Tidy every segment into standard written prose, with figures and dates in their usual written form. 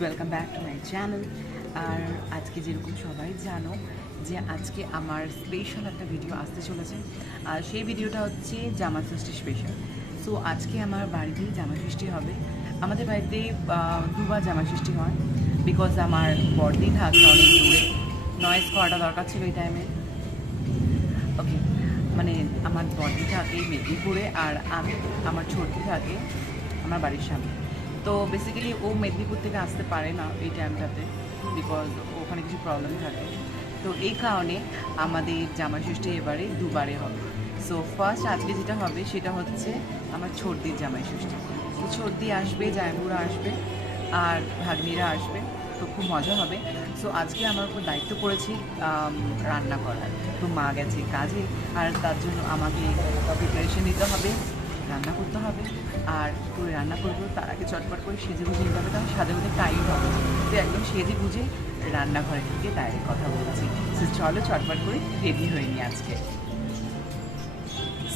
Welcome back to my channel. আর আজকে যেরকম সবাই জানো যে আজকে আমার স্পেশাল একটা ভিডিও আসতে চলেছে, আর সেই ভিডিওটা হচ্ছে জামা ষষ্ঠী স্পেশাল। সো আজকে আমার বাড়িতেই জামা ষষ্ঠী হবে। আমাদের বাড়িতে দুবার জামা ষষ্ঠী হয়, বিকজ আমার বড়দি থাকে অনেক দূরে, নয়েজ করাটা দরকার ছিল এই টাইমে। ওকে, মানে আমার বড়দি থাকে মেদিনীপুরে আর আমার ছোটদি থাকে আমার বাড়ির সামনে। তো বেসিক্যালি ও মেদিনীপুর থেকে আসতে পারে না এই টাইমটাতে, বিকজ ওখানে কিছু প্রবলেম থাকে। তো এই কারণে আমাদের জামাই ষষ্ঠী এবারে দুবারে হবে। সো ফার্স্ট আজকে যেটা হবে সেটা হচ্ছে আমার ছোটদির জামাই ষষ্ঠী। তো ছোটদি আসবে, জায়মুরা আসবে আর ভাগ্নিরা আসবে, তো খুব মজা হবে। সো আজকে আমার উপর দায়িত্ব পড়েছি রান্না করার। তো মা গেছে কাজে, আর তার জন্য আমাকে প্রিপারেশন নিতে হবে, রান্না করতে হবে। আর কী করে রান্না করবো তার আগে চটপট করে সেজে গুজে নিতে হবে, কারণ সাজে গুজে টাইম হবে। তো একদম সেজে গুজে রান্নাঘরে ঢুকে ডাইরেক্ট কথা বলছি। সো চলো চটপট করে রেডি হয়ে নিই আজকে।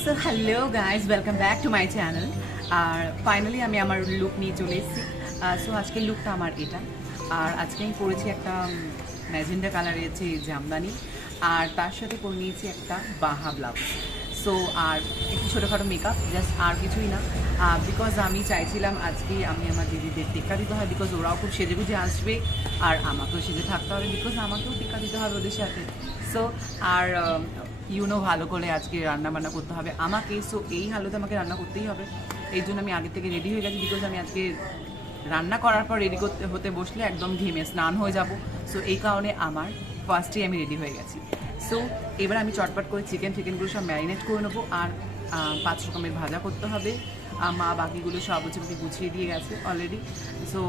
So hello guys, welcome back to my channel. আর ফাইনালি আমি আমার লুক নিয়ে চলে এসেছি। সো আজকের লুকটা আমার এটা। আর আজকে আমি পরেছি একটা ম্যাজেন্ডা কালারের হচ্ছে জামদানি, আর তার সাথে পরে নিয়েছি একটা বাহা ব্লাউজ। সো আর একটু ছোটোখাটো মেকআপ, জাস্ট আর কিছুই না। বিকজ আমি চাইছিলাম আজকে আমি আমার দিদিদের টিকা দিতে হয়, বিকজ ওরাও খুব সেজে গুজে আসবে আর আমাকেও সেজে থাকতে হবে, বিকজ আমাকেও টিকা দিতে হবে ওদের সাথে। সো আর ইউনো ভালো করে আজকে রান্না বান্না করতে হবে আমাকে। সো এই হালতে আমাকে রান্না করতেই হবে, এই জন্য আমি আগে থেকে রেডি হয়ে গেছি। বিকজ আমি আজকে রান্না করার পর রেডি হতে বসলে একদম ঘেমে স্নান হয়ে যাব। সো এই কারণে আমার ফার্স্টেই আমি রেডি হয়ে গেছি। সো এবার আমি চটপট করে চিকেনগুলো সব ম্যারিনেট করে নেবো, আর 5 রকমের ভাজা করতে হবে। মা বাকিগুলো সব হচ্ছে আমাকে গুছিয়ে দিয়ে গেছে অলরেডি। সো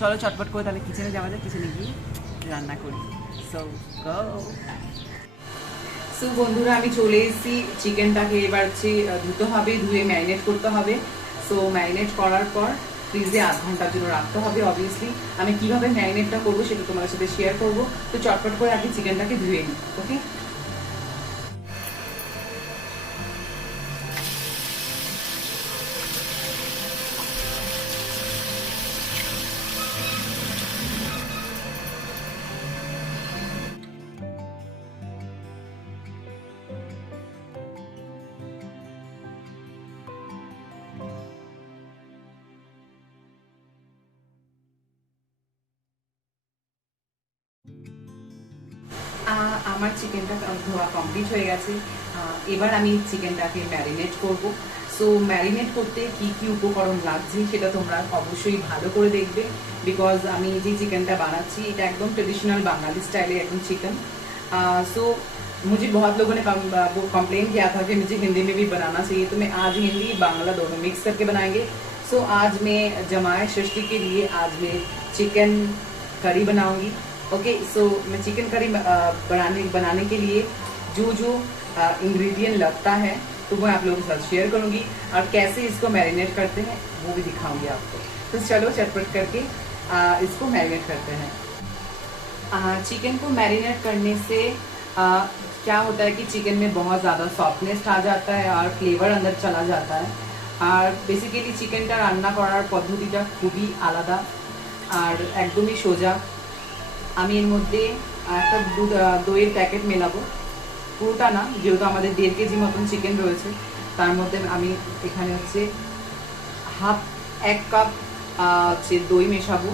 চলো চটপট করে তাহলে কিচেনে যাওয়া যায়, কিচেনে গিয়ে রান্না করি। সো গো। সো বন্ধুরা, আমি চলে এসেছি। চিকেনটাকে এবার হচ্ছে ধুতে হবে, ধুয়ে ম্যারিনেট করতে হবে। সো ম্যারিনেট করার পর ফ্রিজে 8 ঘন্টার জন্য রাখতে হবে। অবভিয়াসলি আমি কীভাবে ম্যারিনেটটা করবো সেটা তোমাদের সাথে শেয়ার করবো। তো চটপট করে আগে চিকেনটাকে ধুয়ে নিই। ওকে, আমার চিকেনটা ধোয়া কমপ্লিট হয়ে গেছে। এবার আমি চিকেনটাকে ম্যারিনেট করব। সো ম্যারিনেট করতে কি কি উপকরণ লাগছে সেটা তোমরা অবশ্যই ভালো করে দেখবে, বিকজ আমি যে চিকেনটা বানাচ্ছি এটা একদম ट्रेडिशनल बांगाली स्टाइल एकदम चिकन। सो मुझे बहुत लोगों ने कंप्लेन किया था कि मुझे हिंदी में भी बनाना चाहिए, तो मैं आज हिंदी बांग्ला दोनों मिक्स करके बनाएंगे। सो आज मैं जमाई षष्ठी के लिए आज मैं चिकन करी बनाऊंगी। ओके, सो मैं चिकन करी बनाने के लिए जो जो इंग्रेडिएंट लगता है तो वो आप लोगों के साथ शेयर करूंगी, और कैसे इसको मैरिनेट करते हैं वो भी दिखाऊंगी आपको। तो चलो चटपट करके इसको मैरिनेट करते हैं। चिकन को मैरिनेट करने से क्या होता है कि चिकन में बहुत ज़्यादा सॉफ्टनेस आ जाता है और फ्लेवर अंदर चला जाता है। और बेसिकली चिकनটা রান্না করার পদ্ধতিটা খুবই আলাদা আর একদমই সোজা। আমি এর মধ্যে একটা দইয়ের প্যাকেট মেলাবো, পুরোটা না, যেহেতু আমাদের 1.5 কেজি মতন চিকেন রয়েছে। তার মধ্যে আমি এখানে হচ্ছে 1 কাপ হচ্ছে দই মেশাবো।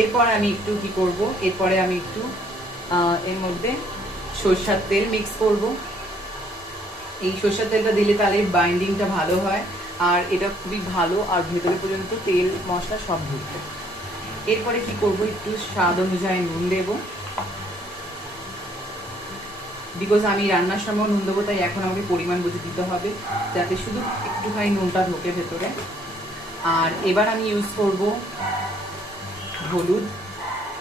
এরপরে আমি একটু কি করব, এরপরে আমি একটু এর মধ্যে সরষের তেল মিক্স করব। এই সরষের তেলটা দিলে তাহলে বাইন্ডিংটা ভালো হয়, আর এটা খুবই ভালো, আর ভেতরে পর্যন্ত তেল মশলা সব ঢুকবে। এরপরে কি করব, একটু স্বাদ অনুযায়ী নুন দেব, বিকজ আমি রান্নার সময় নুন দেবো, তাই এখন আমাকে পরিমাণ বুঝে দিতে হবে যাতে শুধু একটুখানি নুনটা ঢোকে ভেতরে। আর এবার আমি ইউজ করব হলুদ,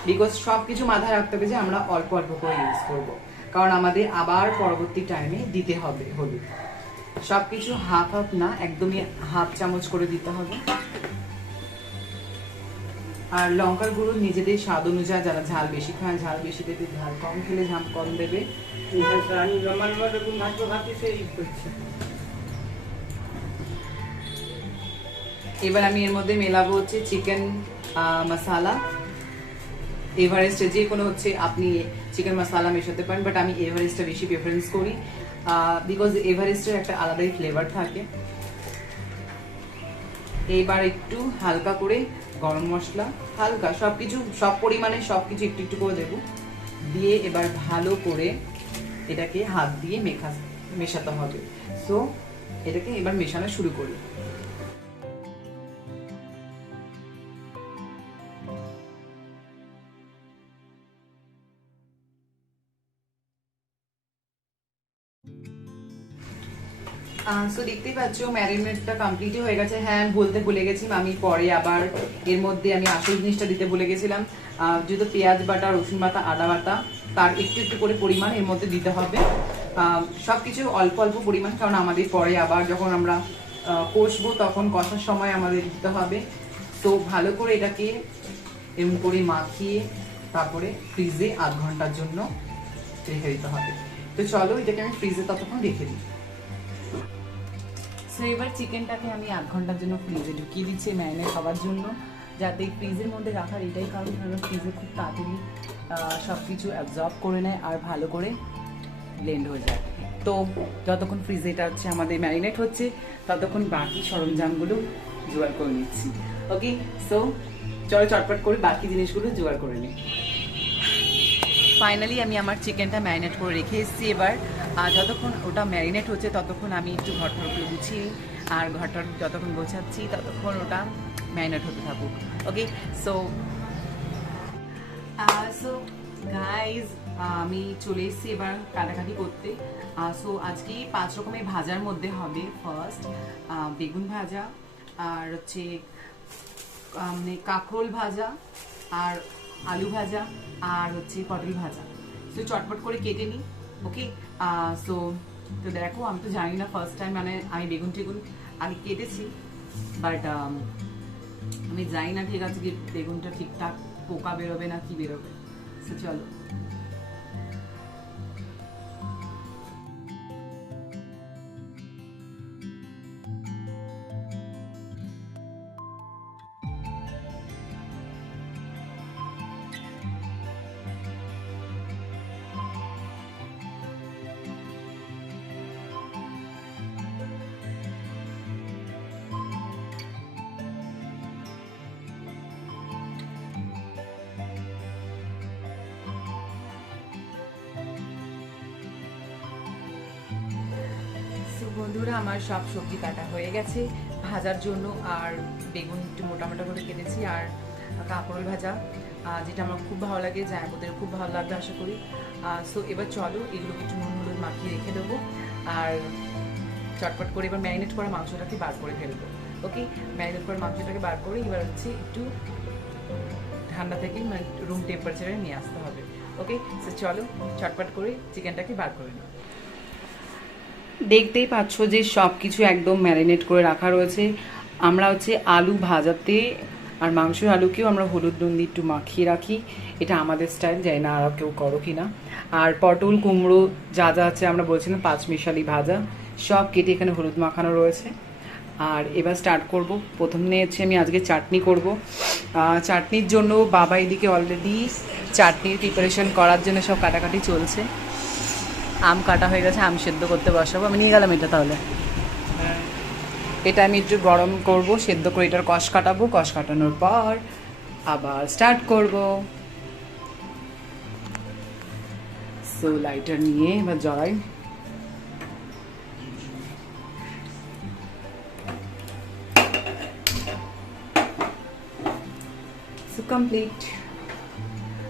বিকজ সব কিছু মাথায় রাখতে হবে যে আমরা অল্প অল্প করে ইউজ করব। কারণ আমাদের আবার পরবর্তী টাইমে দিতে হবে হলুদ। সবকিছু হাফ হাফ না, একদমই হাফ চামচ করে দিতে হবে। আর লঙ্কার গুঁড়ো নিজেদের স্বাদ অনুযায়ী, যারা ঝাল বেশি খায় ঝাল বেশি দেবে, ঝাল কম খেলে ঝাল কম দেবে। এবার আমি এর মধ্যে মেলাবো হচ্ছে চিকেন মশলা। এভারেস্টে যে কোনো হচ্ছে আপনি চিকেন মশলা মেশাতে পারেন, বাট আমি এভারেস্টটা বেশি প্রেফারেন্স করি, বিকজ এভারেস্টের একটা আলাদাই ফ্লেভার থাকে। এইবার একটু হালকা করে গরম মশলা, হালকা সবকিছু সব পরিমাণে সবকিছু একটু একটু করে দেবো, দিয়ে এবার ভালো করে এটাকে হাত দিয়ে মেশাতে হবে। সো এটাকে এবার মেশানো শুরু করি। সো দেখতেই পাচ্ছ ম্যারিনেটটা কমপ্লিটই হয়ে গেছে। হ্যাঁ, বলতে ভুলে গেছি, আমি পরে আবার এর মধ্যে আমি আসল জিনিসটা দিতে ভুলে গেছিলাম। যেহেতু পেঁয়াজ বাটা, রসুন বাটা, আদা বাটা, তার একটু একটু করে পরিমাণ এর মধ্যে দিতে হবে। সবকিছু অল্প অল্প পরিমাণ, কারণ আমাদের পরে আবার যখন আমরা কষবো তখন কষার সময় আমাদের দিতে হবে। তো ভালো করে এটাকে এমন করে মাখিয়ে তারপরে ফ্রিজে 8 ঘন্টার জন্য রেখে দিতে হবে। তো চলো এটাকে আমি ফ্রিজে ততক্ষণ রেখে দিই। সো এবার চিকেনটাকে আমি 8 ঘন্টার জন্য ফ্রিজে ঢুকিয়ে দিচ্ছি ম্যারিনেট হওয়ার জন্য, যাতে ফ্রিজের মধ্যে রাখার এটাই কারণ, ফ্রিজে খুব তাড়াতাড়ি সব কিছু অ্যাবজর্ব করে নেয় আর ভালো করে ব্লেন্ড হয়ে যায়। তো যতক্ষণ ফ্রিজে এটা হচ্ছে আমাদের ম্যারিনেট হচ্ছে, ততক্ষণ বাকি সরঞ্জামগুলো জোগাড় করে নিচ্ছি। ওকে, সো চলো চটপট করে বাকি জিনিসগুলো জোগাড় করে নিই। ফাইনালি আমি আমার চিকেনটা ম্যারিনেট করে রেখে এসেছি। এবার যতক্ষণ ওটা ম্যারিনেট হচ্ছে ততক্ষণ আমি একটু ঘরটাগুলো গুছিয়ে, আর ঘরটা যতক্ষণ গোছাচ্ছি ততক্ষণ ওটা ম্যারিনেট হতে থাকুক। ওকে, সো গাইজ আমি চলে এসেছি এবার কাটাকাটি করতে। সো আজকে 5 রকমের ভাজার মধ্যে হবে। ফার্স্ট বেগুন ভাজা, আর হচ্ছে মানে কাঁকরোল ভাজা, আর আলু ভাজা, আর হচ্ছে পটল ভাজা। সো চটপট করে কেটে নিই। ওকে, সো তো দেখো, আমি তো জানি না, ফার্স্ট টাইম মানে আমি বেগুন টেগুন আগে কেটেছি, বাট আমি জানি না ঠিক আছে কি বেগুনটা ঠিকঠাক পোকা বেরোবে না কি বেরোবে। সো চলো। বন্ধুরা, আমার সব সবজি কাটা হয়ে গেছে ভাজার জন্য, আর বেগুন একটু মোটা মোটা করে কেটেছি, আর কাঁকরোল ভাজা, যেটা আমার খুব ভালো লাগে, জামাইবাবুদের খুব ভালো লাগবে আশা করি। সো এবার চলো এগুলোকে একটু নুন হলুদ মাখিয়ে রেখে দেবো, আর চটপট করে এবার ম্যারিনেট করা মাংসটাকে বার করে ফেলবো। ওকে, ম্যারিনেট করা মাংসটাকে বার করে এবার হচ্ছে একটু ঠান্ডা থেকে মানে রুম টেম্পারেচারে নিয়ে আসতে হবে। ওকে, সো চলো চটপট করে চিকেনটাকে বার করে নিই। দেখতেই পাচ্ছ যে সব কিছু একদম ম্যারিনেট করে রাখা রয়েছে। আমরা হচ্ছে আলু ভাজাতে আর মাংসের আলুকেও আমরা হলুদ নুন দিয়ে একটু মাখিয়ে রাখি, এটা আমাদের স্টাইল, জানি না আর কেউ করো কি না। আর পটল কুমড়ো যা যা আছে আমরা বলছিলাম 5 মিশালি ভাজা, সব কেটে এখানে হলুদ মাখানো রয়েছে। আর এবার স্টার্ট করব। প্রথমে হচ্ছে আমি আজকে চাটনি করব। চাটনির জন্য বাবা এদিকে অলরেডি চাটনির প্রিপারেশন করার জন্য সব কাটাকাটি চলছে। আম কাটা হয়ে গেছে, আম সেদ্ধ করতে বসাবো। আমি নিয়ে গেলাম এটা, তাহলে এটা আমি একটু গরম করব, সেদ্ধ করে এটার কষ কাটাবো, কষ কাটানোর পর আবার স্টার্ট করব। সো লাইটার নিয়ে এবার জ্বালাই। So complete.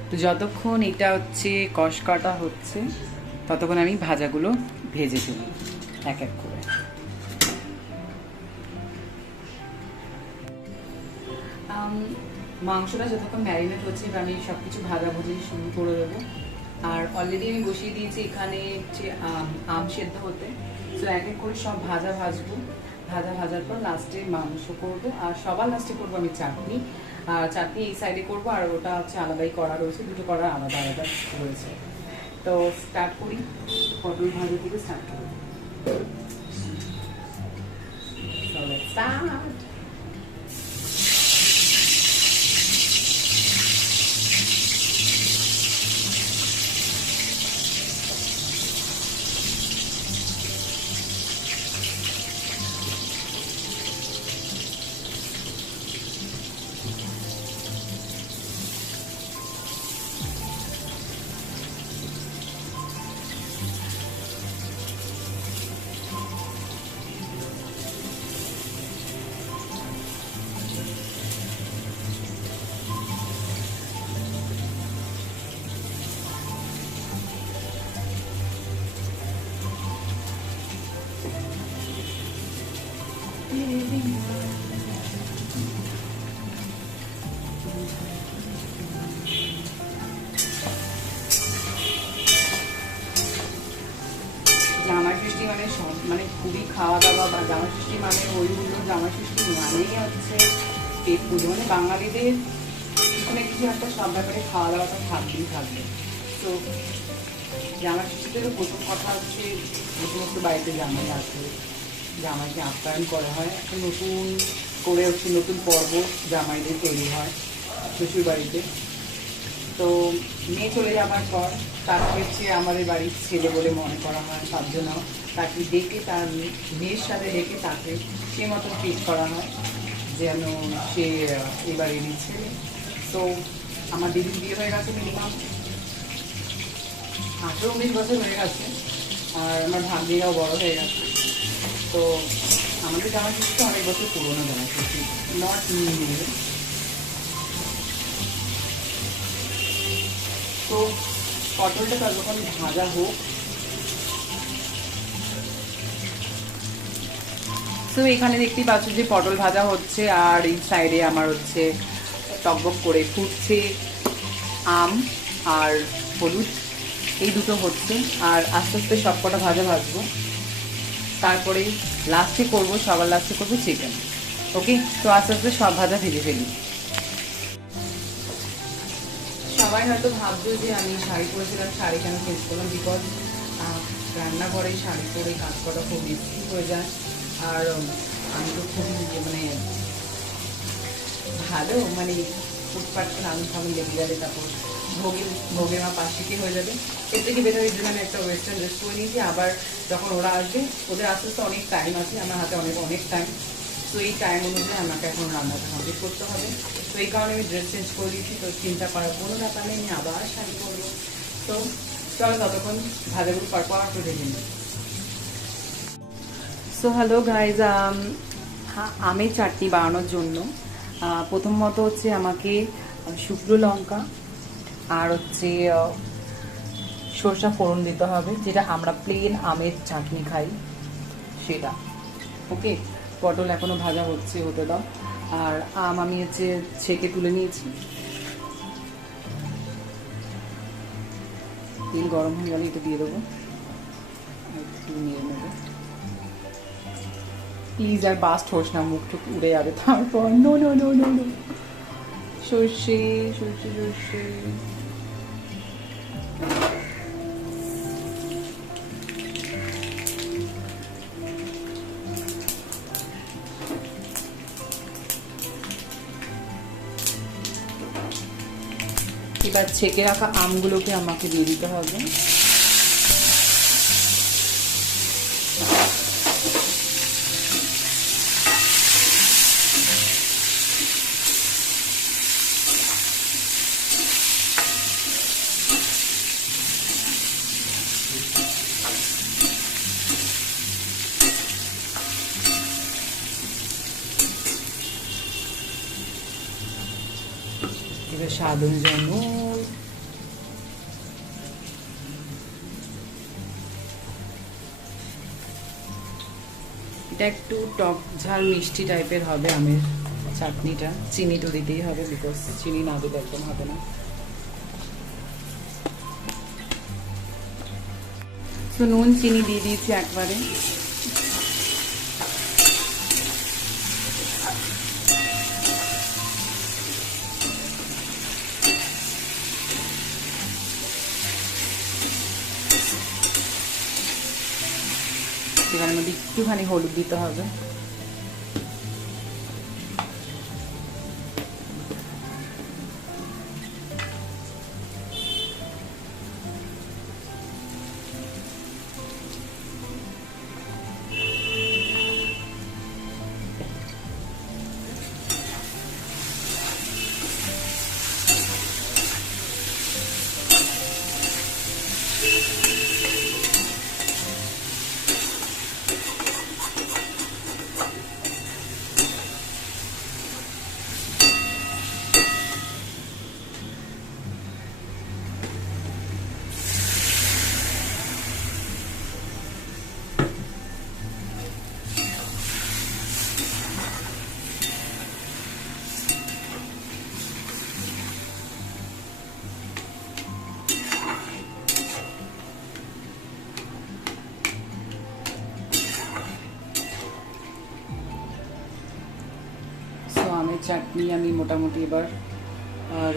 তো যতক্ষণ এটা হচ্ছে কষ কাটা হচ্ছে ততক্ষণ আমি ভাজাগুলো ভেজে দেব এক এক করে। মাংসটা যতক্ষণ ম্যারিনেট হচ্ছে আমি সব কিছু ভাজাভুজি শুরু করে দেবো। আর অলরেডি আমি বসিয়ে দিয়েছি এখানে হচ্ছে আম সেদ্ধ হতে। তো এক এক করে সব ভাজবো, ভাজার পর লাস্টে মাংস করবো, আর সবার লাস্টে করবো আমি চাটনি। আর চাটনি এই সাইডে করবো, আর ওটা হচ্ছে আলাদাই করা রয়েছে, দুটো করা আলাদা আলাদা রয়েছে। তো স্টার্ট করি, পটল ভাজা থেকে স্টার্ট করি। So let's start. জামাই ষষ্ঠী মানে মানে খুবই খাওয়া দাওয়া, বা জামাই ষষ্ঠী মানে ওইগুলো, জামাই ষষ্ঠী মানেই হচ্ছে পেট পুজো, মানে বাঙালিদের কোনো কিছু একটা সব ব্যাপারে খাওয়া দাওয়াটা থাকবে। তো জামাই ষষ্ঠীতেও প্রথম কথা হচ্ছে যে সমস্ত বাড়িতে জামাই আসবে, জামাইকে আপ্যায়ন করা হয়, একটা নতুন করে হচ্ছে নতুন পর্ব জামাইদের তৈরি হয় শ্বশুর বাড়িতে। তো মেয়ে চলে যাবার পর তাকে হচ্ছে আমাদের বাড়ির ছেলে বলে মনে করা হয়, তার জন্য তাকে ডেকে, তার মেয়ের সাথে ডেকে তাকে সে মতো ট্রিট করা হয় যেন সে এই বাড়িরই ছেলে। তো আমার দিদির বিয়ে হয়ে গেছে মিনিমাম 18-19 বছর হয়ে গেছে, আর আমার ভাগ্নিরাও বড় হয়ে গেছে। তো আমাদের জামাই ষষ্ঠী অনেক বছর পুরোনো জামাই ষষ্ঠী, নট নিউ। তো পটলটা ততক্ষণ ভাজা হোক। তো এখানে দেখতেই পাচ্ছ যে পটল ভাজা হচ্ছে, আর এই সাইডে আমার হচ্ছে টকবক করে ফুটছে আম আর হলুদ, এই দুটো হচ্ছে। আর আস্তে আস্তে সবকটা ভাজবো, তারপরে লাস্টে করবো, সবার লাস্টে করবো চিকেন। ওকে, তো আস্তে আস্তে সব ভাজা ভেজে ফেলি। সবাই হয়তো ভাবছো যে আমি শাড়ি পরেছিলাম, শাড়ি কেন চেঞ্জ করলাম, বিকজ রান্নাঘরে শাড়ি পরে কাজ করা খুব রিস্কি হয়ে যায়। আর আমি তো খুবই মানে ভালো, মানে ফুটপাট রান্না খাবার লেগে যাবে, তারপর ভোগের মা পাশে হয়ে যাবে। এর থেকে বেটার জন্য আমি একটা ওয়েস্টার্ন ড্রেস করে নিয়েছি। আবার যখন ওরা আসবে, ওদের আস্তে আস্তে অনেক টাইম আছে, আমার হাতে অনেক টাইম। তো এই টাইম অনুযায়ী আমাকে এখন রান্নাটা কমপ্লিট করতে হবে। তো এই কারণে আমি ড্রেস চেঞ্জ করে দিয়েছি। তো চিন্তা করার কোনো ব্যাপার নেই, আমি আবার শাড়ি করবো। তো চলো ততক্ষণ ভাজাগুলো পর করে নিই। সো হ্যালো গাইজ, আমের চাটনি বানানোর জন্য প্রথমত হচ্ছে আমাকে শুকনো লঙ্কা আর হচ্ছে সরষা ফোড়ন দিতে হবে, যেটা আমরা প্লেন আমের চাটনি খাই সেটা। ওকে, পটল এখনো ভাজা হতে দাও। আর আম আমি হচ্ছে ছেঁকে তুলে নিয়েছি। তেল গরম হয়ে গেলে এটা দিয়ে দেবো, একটু নিয়ে নেবো। প্লিজ আর বাস্ট হোস না, মুখটুক উড়ে যাবে তারপর। No no no no no, সর্ষে সর্ষে সর্ষে। এবার ছেঁকে রাখা আমগুলোকে আমাকে দিয়ে দিতে হবে। এবার স্বাদ অনুযায়ী নুন, এটা একটু টক ঝাল মিষ্টি টাইপের হবে আমের চাটনিটা। চিনি তো দিতেই হবে, বিকজ চিনি না দিলে একদম হবে না। তো নুন চিনি দিয়ে দিয়েছি একবারে। এখানের মধ্যে একটুখানি হলুদ দিতে হবে। আমের চাটনি আমি মোটামুটি এবার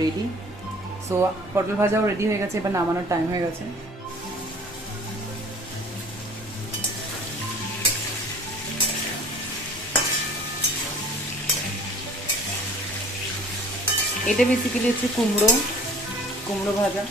রেডি। সো পটল ভাজাও রেডি হয়ে গেছে, এবার নামানোর টাইম হয়ে গেছে। এটা বেসিক্যালি হচ্ছে কুমড়ো ভাজা।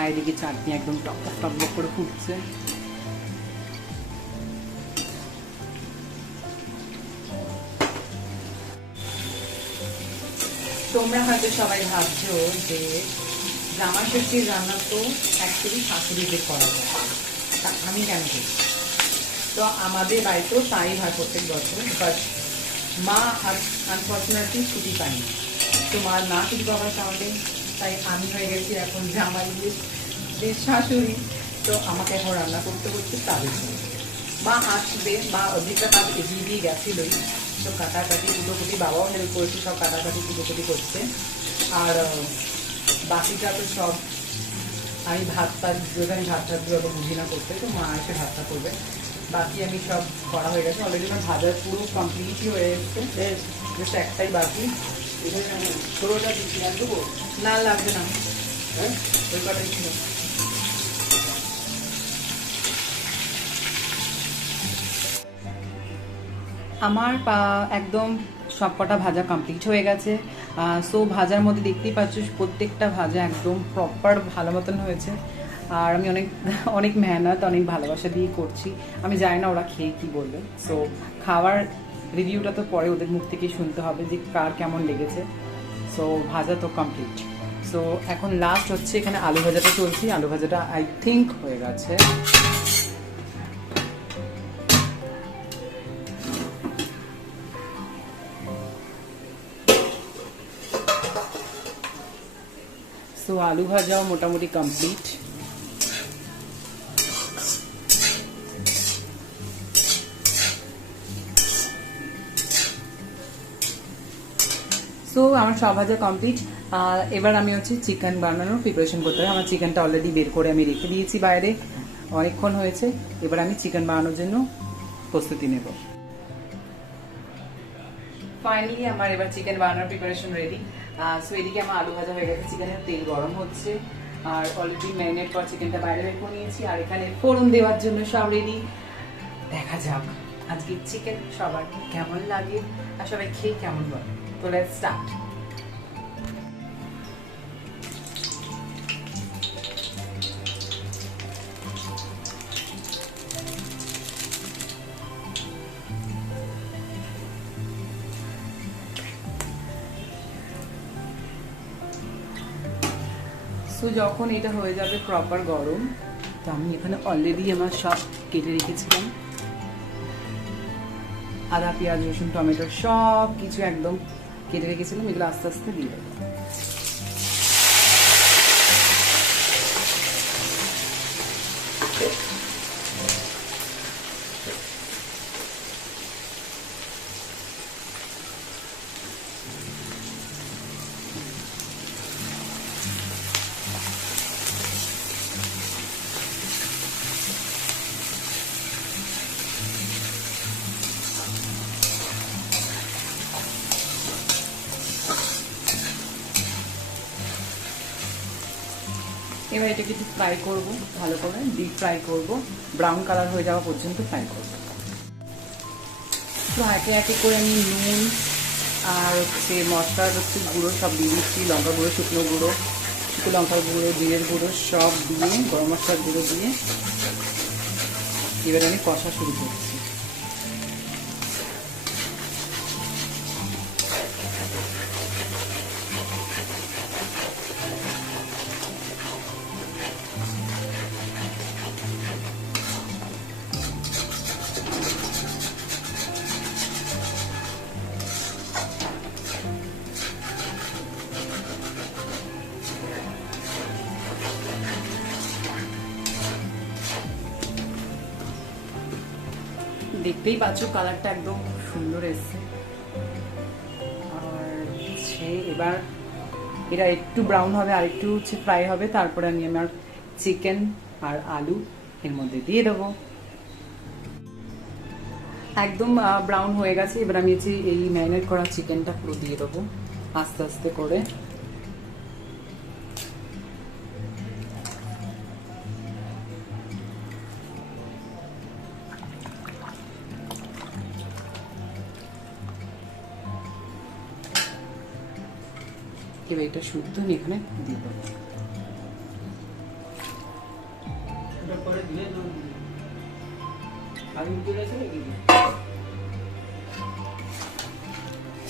আর এদিকে চাটনি একদম টকবক টকবক করে ফুটছে। তোমরা হয়তো সবাই ভাবছো যে জামা ষষ্ঠীর রান্না তো অ্যাকচুয়ালি শাশুড়িদের করা যায়, তা আমি কেন করি? তো আমাদের বাড়িতেও তাই হয় প্রত্যেক বছর, বাট মা আনফর্চুনেটলি ছুটি পায়নি। তো মা না ছুটি পাওয়ার কারণে তাই আমি হয়ে গেছি এখন জামাই যে শাশুড়ি। তো আমাকে এখন রান্না করতে করতে তাদের জন্য মা আসবে, মা অধিকটা কাজ এগিয়ে দিয়ে গেছিলই। তো কাটাকাটি কুটোকুটি বাবাও হেল্প করেছে, সব কাটাকাটি কুটোকুটি করছে। আর বাকিটা তো সব আমি ভাত টাত দিয়ে বুঝি না করতে, তো মা এসে ভাতটা করবে। বাকি আমি সব করা হয়ে গেছে অলরেডি। আমার ভাজা পুরো কমপ্লিটই হয়ে এসছে, জাস্ট একটাই বাকি। ছোটোটা দিচ্ছি আর দেবো না, লাগবে না, হ্যাঁ ওই কটাই ছিল। আমার একদম সব কটা ভাজা কমপ্লিট হয়ে গেছে। সো ভাজার মধ্যে দেখতেই পাচ্ছ প্রত্যেকটা ভাজা একদম প্রপার ভালো মতন হয়েছে। আর আমি অনেক অনেক মেহনত অনেক ভালোবাসা দিয়ে করছি। আমি জানি না ওরা খেয়ে কী বলবে। সো খাওয়ার রিভিউটা তো পরে ওদের মুখ থেকে শুনতে হবে যে কার কেমন লেগেছে। সো ভাজা তো কমপ্লিট। সো এখন লাস্ট হচ্ছে এখানে আলু ভাজাটা চলছে। আলু ভাজাটা আই থিঙ্ক হয়ে গেছে। সো আলু ভাজাও মোটামুটি কমপ্লিট। সো আমার সব ভাজা কমপ্লিট। এবার আমি হচ্ছে চিকেন বানানোর প্রিপারেশন করতে হবে। আমার চিকেনটা অলরেডি বের করে আমি রেখে দিয়েছি বাইরে, অনেকক্ষণ হয়েছে। এবার আমি চিকেন বানানোর জন্য প্রস্তুতি নেব। ফাইনালি আমার এবার চিকেন বানানোর প্রিপারেশন রেডি। সো এদিকে আমার আলু ভাজা হয়ে গেছে, চিকেনের তেল গরম হচ্ছে, আর অলরেডি ম্যারিনেট করা চিকেনটা বাইরে বের করে নিয়েছি। আর এখানে ফোড়ন দেওয়ার জন্য সব রেডি। দেখা যাক আজকে চিকেন সবার কেমন লাগে আর সবাই খেয়ে কেমন বলে। তো লেটস স্টার্ট। সো যখন এটা হয়ে যাবে প্রপার গরম, তো আমি এখানে অলরেডি আমার সব কেটে রেখেছিলাম, আদা পেঁয়াজ রসুন টমেটো সব কিছু একদম কেটে রেখেছিলাম। এগুলো আস্তে আস্তে দিয়ে দেবো। এবার এটাকে একটু ফ্রাই করবো, ভালো করে ডিপ ফ্রাই করবো, ব্রাউন কালার হয়ে যাওয়া পর্যন্ত ফ্রাই করবো। তো একে একে করে আমি নুন আর হচ্ছে মশলার গুঁড়ো সব দিয়ে দিচ্ছি, লঙ্কা গুঁড়ো, শুকনো গুঁড়ো, শুকনো লঙ্কার গুঁড়ো, জিরের গুঁড়ো সব দিয়ে, গরম মশলার গুঁড়ো দিয়ে এবার আমি কষা শুরু করছি। দেখতেই পাচ্ছ কালারটা একদম সুন্দর এসছে। আর এবার এটা একটু ব্রাউন হবে আর একটু হচ্ছে ফ্রাই হবে, তারপরে আমি আমার চিকেন আর আলু এর মধ্যে দিয়ে দেবো। একদম ব্রাউন হয়ে গেছে, এবার আমি হচ্ছে এই ম্যারিনেট করা চিকেনটা পুরো দিয়ে দেবো আস্তে আস্তে করে। এবার এটা শুদ্ধ আমি এখানে দিয়ে দেবো।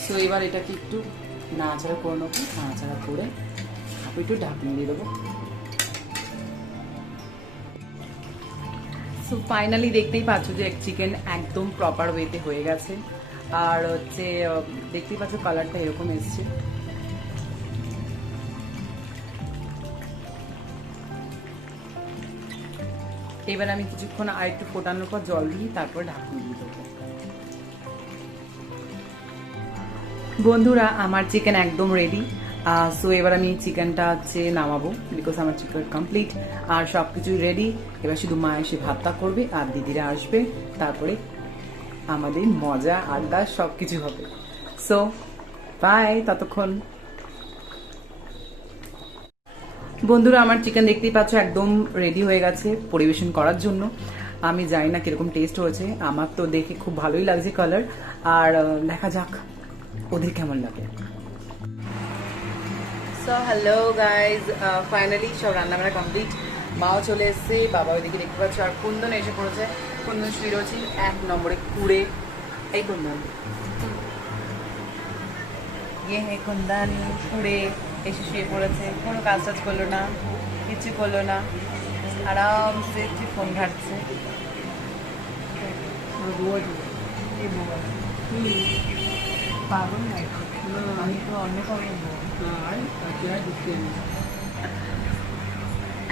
তো এবার এটাকে একটু নাড়াচাড়া করে নেবো, নাড়াচাড়া করে একটু ঢাকনি দিয়ে দেবো। সো ফাইনালি দেখতেই পাচ্ছ যে চিকেন একদম প্রপার ওয়েতে হয়ে গেছে। আর হচ্ছে দেখতেই পাচ্ছ কালারটা এরকম এসছে। এবার আমি কিছুক্ষণ আর একটু ফোটানোর পর জল দিই, তারপর ঢাকনি দিয়ে দেবো। বন্ধুরা আমার চিকেন একদম রেডি। সো এবার আমি চিকেনটা হচ্ছে নামাবো, বিকজ আমার চিকেন কমপ্লিট আর সব কিছু রেডি। এবার শুধু মা এসে ভাতটা করবে আর দিদিরা আসবে, তারপরে আমাদের মজা আড্ডা সব কিছু হবে। সো বাই ততক্ষণ। বন্ধুরা আমার চিকেন দেখতেই পাচ্ছ একদম রেডি হয়ে গেছে পরিবেশন করার জন্য। আমি জানি না কিরকম টেস্ট হয়েছে, আমার তো দেখে খুব ভালোই লাগছে কালার। আর দেখা যাক ওদের কেমন লাগে। সো হ্যালো গাইজ, ফাইনালি সব রান্নাবান্না কমপ্লিট। মাও চলে এসছে, বাবা ওইদিকে দেখতে পাচ্ছ, আর কুন্দন এসে পড়েছে। কুন্দন শুয়ে রয়েছে 1 নম্বরে কুড়ে। এই কুন্দন, ইয়ে হে কুন্দন কুড়ে এসে শুয়ে পড়েছে, কোনো কাজ টাজ করলো না, কিছু করলো না, আরামসে ফোন ঘাটছে।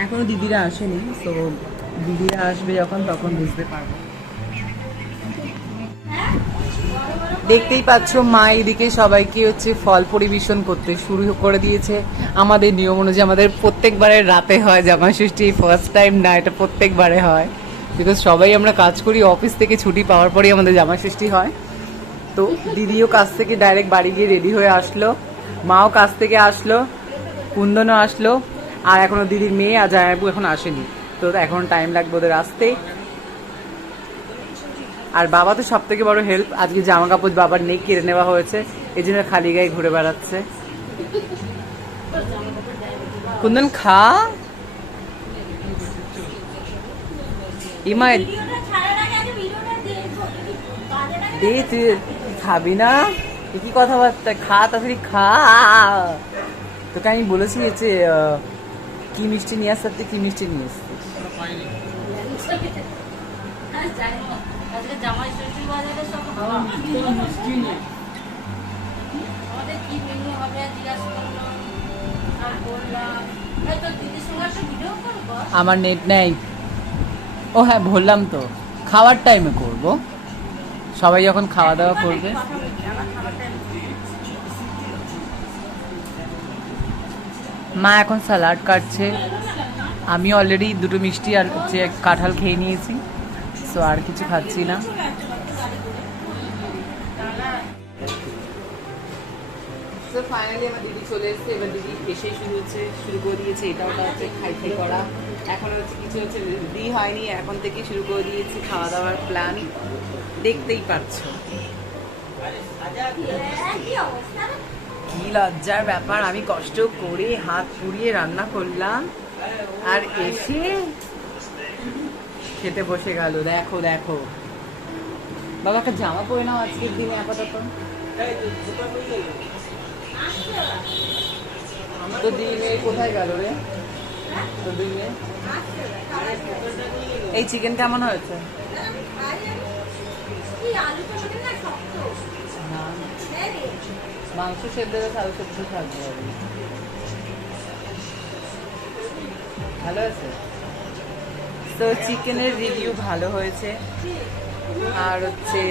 এখনো দিদিরা আসেনি, তো দিদিরা আসবে যখন তখন বুঝতে পারবো। দেখতেই পাচ্ছ মা এদিকে সবাইকে হচ্ছে ফল পরিবেশন করতে শুরু করে দিয়েছে। আমাদের নিয়ম অনুযায়ী আমাদের প্রত্যেকবারের রাতে হয় জামাই ষষ্ঠী, ফার্স্ট টাইম না, এটা প্রত্যেকবারে হয়, বিকজ সবাই আমরা কাজ করি, অফিস থেকে ছুটি পাওয়ার পরেই আমাদের জামাই ষষ্ঠী হয়। তো দিদিও কাজ থেকে ডাইরেক্ট বাড়ি গিয়ে রেডি হয়ে আসলো, মাও কাজ থেকে আসলো, কুন্দনও আসলো, আর এখনো দিদির মেয়ে আর জামাইবু এখন আসেনি, তো এখন টাইম লাগবে ওদের আসতে। আর বাবা তো সব থেকে বড় হেল্প, আজকে জামা কাপড় বাবার নেই, কেড়ে নেওয়া হয়েছে, এই জন্য খালি গায়ে ঘুরে বেড়াচ্ছে। কুন্দন খা, ইমা দে, তুই খাবি না? কি কথাবার্তা, খা তাড়াতাড়ি খা। তোকে আমি বলেছি যে কি মিষ্টি নিয়ে আসতে, তুই কি মিষ্টি নিয়ে আসছিস? আমার নেট নেই। ও হ্যাঁ বললাম তো, খাওয়ার টাইমে করব, সবাই যখন খাওয়া দাওয়া করবে। মা এখন স্যালাড কাটছে, আমি অলরেডি 2টো মিষ্টি আর হচ্ছে কাঁঠাল খেয়ে নিয়েছি, সো আর কিছু খাচ্ছি না। তো তো ফাইনালি আমার দিদি চলে এসেছে, এবার দিদি এসে শুরু করে দিয়েছে এটা ওটা হচ্ছে খাই করা। এখন হচ্ছে কিছু হচ্ছে রেডি হয়নি, এখন থেকে শুরু করে দিয়েছি খাওয়া দাওয়ার প্ল্যান, দেখতেই পাচ্ছ। কি লজ্জার ব্যাপার, আমি কষ্ট করে হাত পুড়িয়ে রান্না করলাম আর এসে খেতে বসে গেল। দেখো দেখো বাবা, একটা জামা পরে নাও আজকের দিনে আপাতত। তো দিনে কোথায় গেল রে? তো দিনে এই চিকেন কেমন হয়েছে? না, মাংস সেদ্ধ আলু সেদ্ধ থাকবে, ভালো আছে। তো চিকেনের রিভিউ ভালো হয়েছে। আর হচ্ছে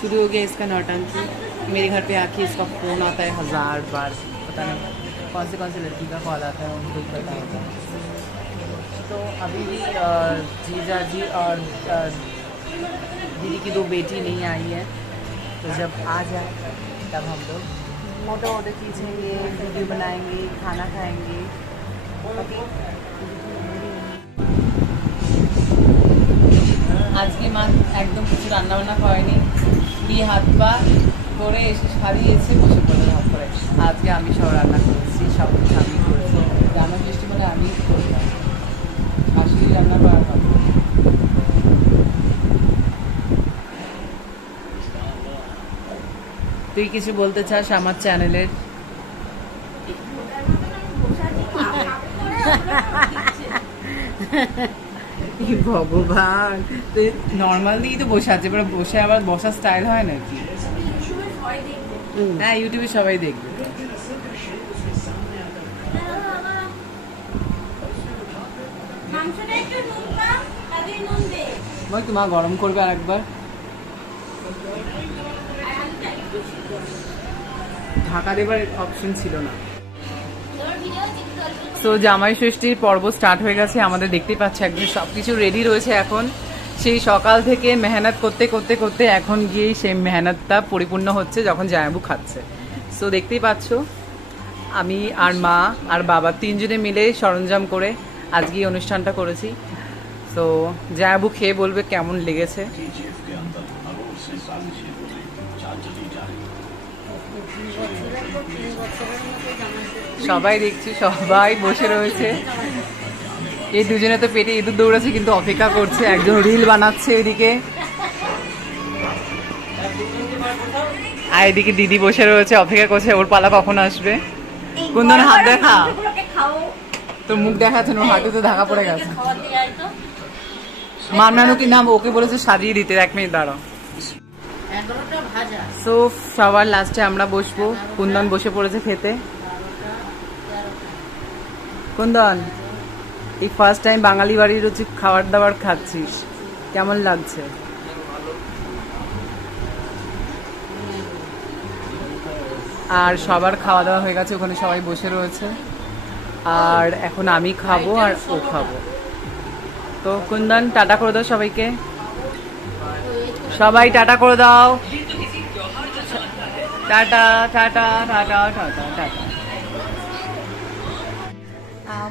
शुरू हो गया इसका नौटंकी। मेरे घर पे आके इसका फ़ोन आता है 1000 बार, पता नहीं कौन से लड़की का कॉल आता है, उनको ही पता होगा। तो अभी भी जीजा जी और दीदी की 2 बेटी नहीं आई है, तो जब आ जाए तब हम लोग मोटे मोटे चीज़ें ये वीडियो बनाएंगे, खाना खाएंगे। আজকে মা একদম কিছু রান্না বান্না করেনি, কি হাত পা করে এসে সারিয়েছে, বসে পড়ে হাত করে। আজকে আমি সব রান্না করেছি, সব কিছু আমি করেছি, রান্না সৃষ্টি মানে আমি করলাম, শাশুড়ি রান্না করা হবে। তুই কিছু বলতে চাস আমার চ্যানেলের? ভগবান, তুই নর্মাল দিয়েই তো বসে আছে, এবার বসে আবার বসার স্টাইল হয় নাকি? হ্যাঁ, ইউটিউবে সবাই দেখবে। মা গরম করবে আর একবার, ঢাকা দেবার অপশন ছিল না। তো জামাই ষষ্ঠীর পর্ব স্টার্ট হয়ে গেছে আমাদের, দেখতেই পাচ্ছি একদম সব কিছু রেডি রয়েছে। এখন সেই সকাল থেকে মেহনত করতে করতে করতে এখন গিয়েই সেই মেহনতটা পরিপূর্ণ হচ্ছে যখন জামাইবু খাচ্ছে। সো দেখতেই পাচ্ছ আমি আর মা আর বাবা 3 জনে মিলে সরঞ্জাম করে আজকে এই অনুষ্ঠানটা করেছি। তো জামাইবু খেয়ে বলবে কেমন লেগেছে। সবাই দেখছি, সবাই বসে রয়েছে। এই দুজনে তো পেটে ইঁদুর দৌড়াচ্ছে কিন্তু অপেক্ষা করছে, একজন রিল বানাচ্ছে এদিকে, আর এদিকে দিদি বসে রয়েছে অপেক্ষা করছে ওর পালা কখন আসবে। কুন্দন হাত দেখা, তোর মুখ দেখাচ্ছে না, হাঁটু তো ঢাকা পড়ে গেছে। মান্নানু কি নাম, ওকে বলেছে সাজিয়ে দিতে, 1 মিনিট দাঁড়াও। সো সবার লাস্টে আমরা বসবো, কুন্দন বসে পড়েছে খেতে। কুন্দন, এই ফার্স্ট টাইম বাঙালি বাড়ির হচ্ছে খাবার দাবার খাচ্ছিস, কেমন লাগছে? আর সবার খাওয়া দাওয়া হয়ে গেছে, ওখানে সবাই বসে রয়েছে, আর এখন আমি খাবো আর ও খাবো। তো কুন্দন টাটা করে দাও সবাইকে, সবাই টাটা করে দাও, tata tata tata tata tata.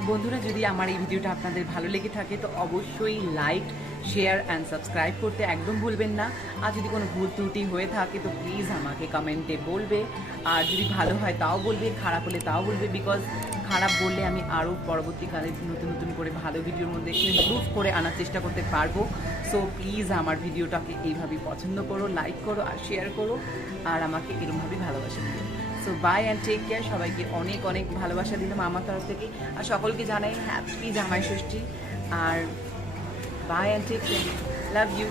বন্ধুরা, যদি আমার এই ভিডিওটা আপনাদের ভালো লেগে থাকে তো অবশ্যই লাইক, শেয়ার অ্যান্ড সাবস্ক্রাইব করতে একদম ভুলবেন না। আর যদি কোনো ভুল ত্রুটি হয়ে থাকে তো প্লিজ আমাকে কমেন্টে বলবে, আর যদি ভালো হয় তাও বলবে, খারাপ হলে তাও বলবে, বিকজ খারাপ বললে আমি আরও পরবর্তীকালে নতুন নতুন করে ভালো ভিডিওর মধ্যে ইমপ্রুভ করে আনার চেষ্টা করতে পারবো। সো প্লিজ আমার ভিডিওটাকে এইভাবেই পছন্দ করো, লাইক করো আর শেয়ার করো, আর আমাকে এরকমভাবেই ভালোবাসা দিও। So bye and take care. সবাইকে অনেক অনেক ভালোবাসা দিলাম আমার তরফ থেকে, আর সকলকে জানাই হ্যাপি জামাই ষষ্ঠী। আর bye and take care, love you.